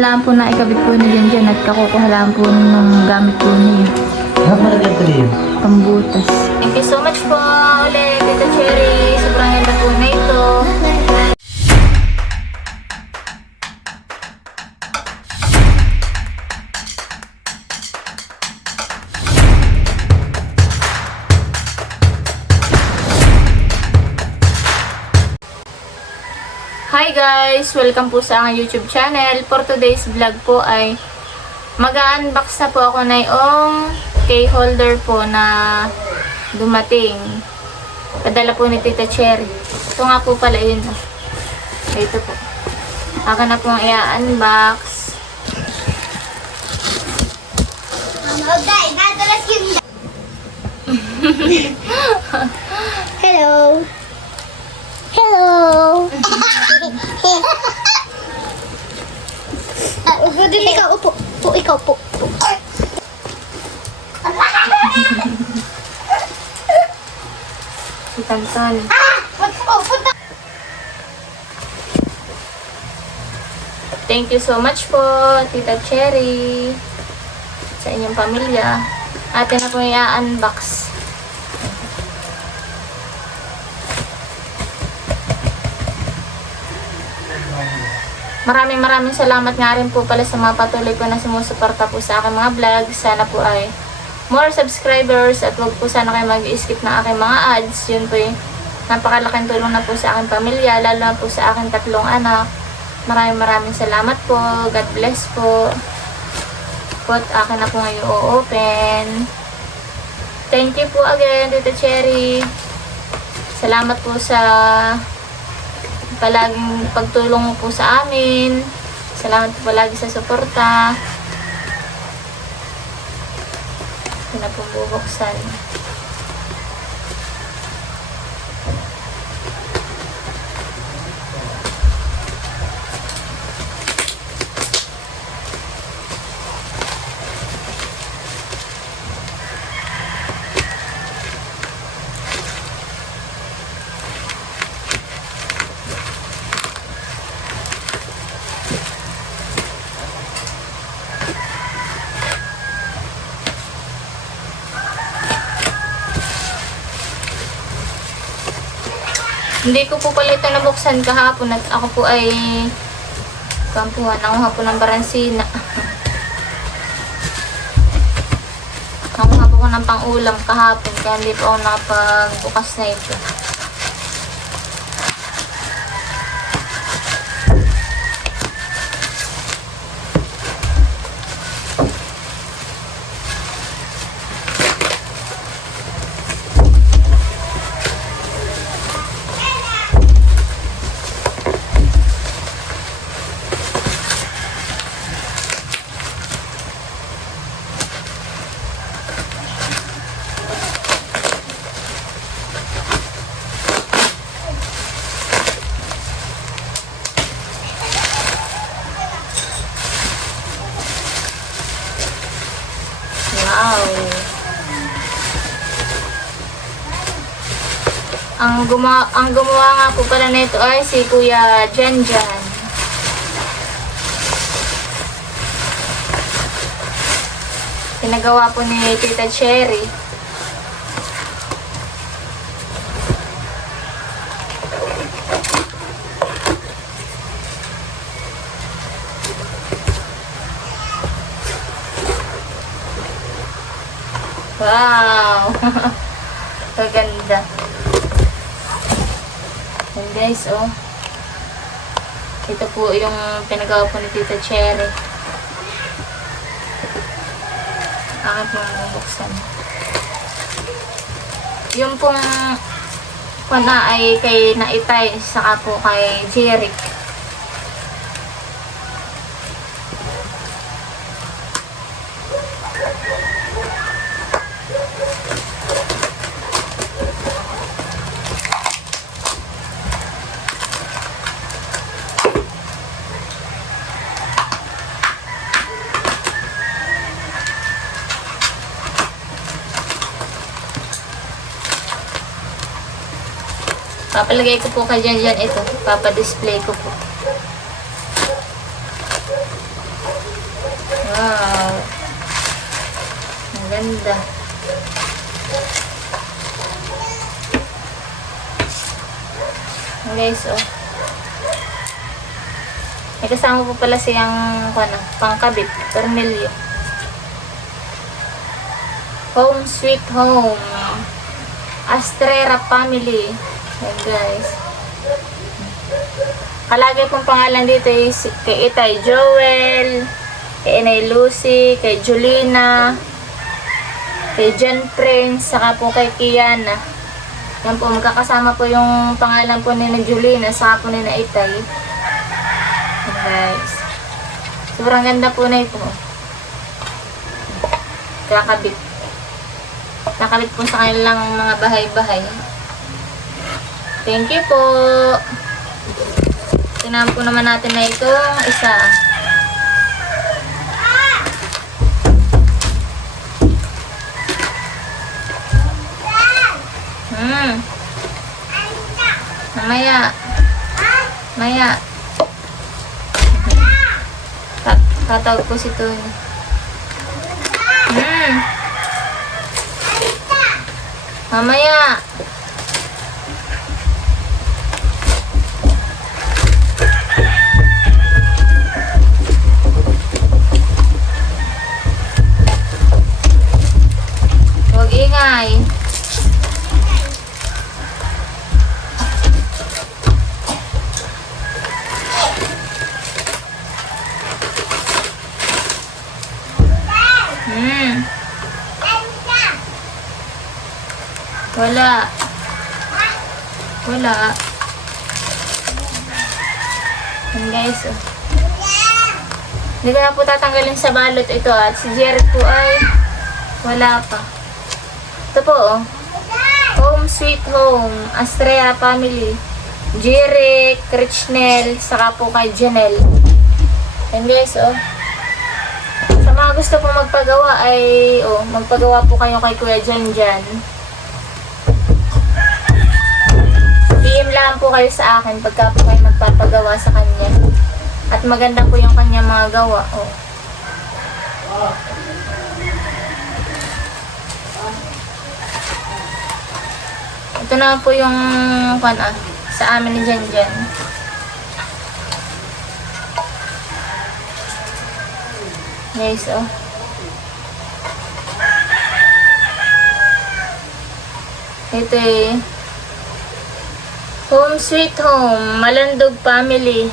Kailangan po na ikabit po niya dyan at kakukuha lang po ng gamit po niya. Malagyan ko rin. Pambutas. Thank you so much po ulit, Tita Cherry. Sobrang ganda po na ito. Hi guys! Welcome po sa aking YouTube channel. For today's vlog po ay mag-unbox na po ako na yung key holder po na dumating. Padala po ni Tita Cherry. Ito nga po pala yun. Ito po. Ako na pong i-unbox. Hello. Hello. Upo din ikaw, upo. Upo, ikaw, upo. Si Tantan. Thank you so much po, Tita Cherry, sa inyong pamilya. Atin na po i-unbox. Maraming salamat nga rin po pala sa mga patuloy ko na sumusuporta po sa aking mga vlog. Sana po ay more subscribers at wag po sana kayo mag-skip ng aking mga ads. Yun po yung napakalaking tulong na po sa aking pamilya, lalo na po sa aking 3 anak. Maraming salamat po. God bless po. At akin na po ngayon o-open. Thank you po again, Tita Cherry. Salamat po sa palaging pagtulong mo po sa amin. Salamat po palagi sa suporta. Ito na po bubuksan. Hindi ko po pala ito nabuksan kahapon at ako po ay kampuhan. Nanguha po ng baransina. Nanguha po ko ng pang-ulam kahapon kaya hindi po ako nakapagbukas na ito. Wow! Ang gumawa nga po pala nito ay si Kuya Janjan. Pinagawa po ni Tita Cherry. Wow! Kaganda. Yan guys, oh. Ito po yung pinagawa po ni Tita Cherry. Akin po bubuksan. Yung pong pana ay kay Naitay, saka po kay Jeric. Papalagay ko po kay dyan ito. Papadisplay ko po. Wow. Ang ganda. Guys, oh. May kasama po pala siyang pangkabit, tornilyo. Home Sweet Home. Astrera Family. Yan guys. Kalagay pong pangalan dito is kay Itay Joel, kay Inay Lucy, kay Julina, kay John Prince, saka po kay Kiana. Yan po, magkakasama po yung pangalan po ni Julina, saka po ni Itay. Yan guys. Sobrang ganda po na ito. Kakabit. Nakabit po sa kanilang mga bahay-bahay. Thank you po. Tinahan po naman natin na ito. Isa. Mamaya. Maya. Tatawag po si Tony. Mamaya. Huwag ingay. Wala. Wala. Yan guys, oh. Hindi ko na po tatanggalin sa balot ito at si Jared po ay wala pa. Ito po, oh. Home Sweet Home, Astrera Family, Jeric, Richnel, saka po kay Janelle. Yan guys, oh. Sa mga gusto po magpagawa ay, oh, magpagawa po kayo kay Kuya Janjan. PM lang po kayo sa akin pagka po kayo magpapagawa sa kanya. At maganda po yung kanya mga gawa. Oh. Ito na po yung sa amin ni Janjan. Guys, oh. Ito eh. Home Sweet Home, Malandog Family.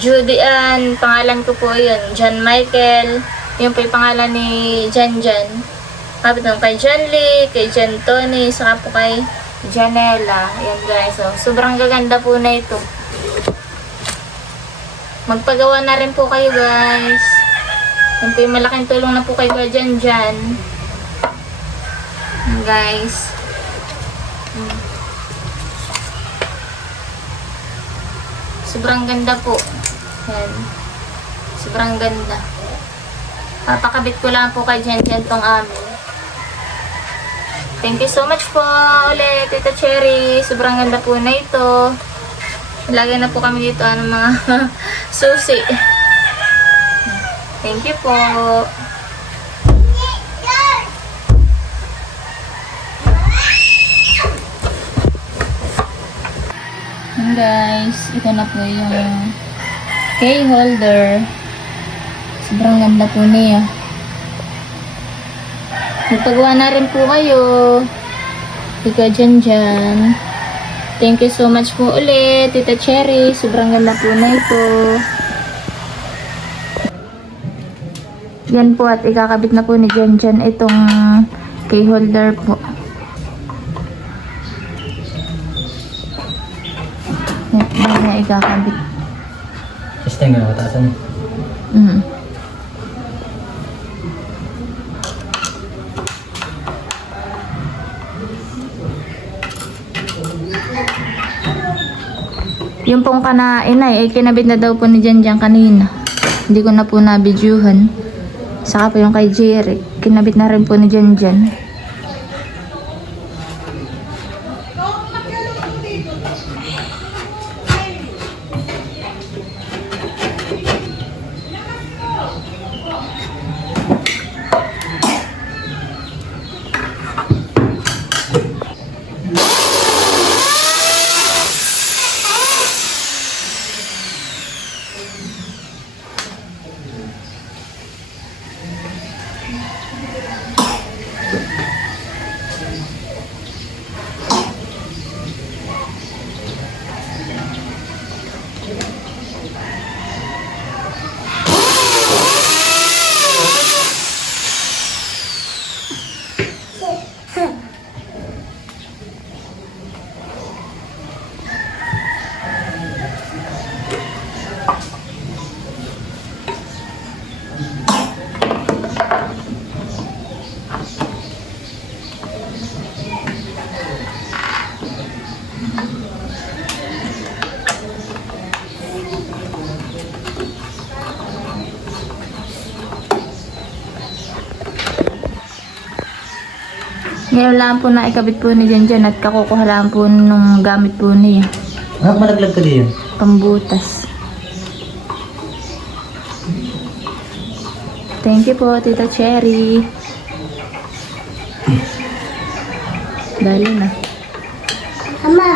Judy Ann, pangalan ko po yun. John Michael, yun po yung pangalan ni Janjan. Kapit naman kay John Lee, kay John Tony, saka po kay Janela. Ayan guys, oh. Sobrang gaganda po na ito. Magpagawa na rin po kayo guys. Yan po yung malaking tulong na po kayo Janjan. Guys. Sobrang ganda po. Yan. Sobrang ganda. Papakabit ko lang po kay Janjan tong amin. Thank you so much po ulit, Tita Cherry. Sobrang ganda po na ito. Lagay na po kami dito ng mga susi. Thank you po. Guys, ito na po yung key holder. Sobrang ganda po niya. Magpagawa na rin po kayo. Ika Janjan. Thank you so much po ulit, Tita Cherry. Sobrang ganda po na ito. Yan po at ikakabit na po ni Janjan itong key holder po. Yan na ikakabit. Testing nga, mataasan. Yung pong kanainay ay kinabit na daw po ni Janjan kanina. Hindi ko na po nabidyuhan. Saka po yung kay Jerry. Kinabit na rin po ni Janjan. Ngayon lang po naikabit po ni Janjan at kakukuha lang po nung gamit po niya. Ah, malaglag ka diyan. Pambutas. Thank you po, Tita Cherry. Dali na. Ama.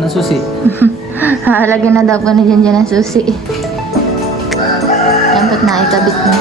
Ano susi? Haalagyan na daw po ni Janjan ng susi. Yan po't naikabit na.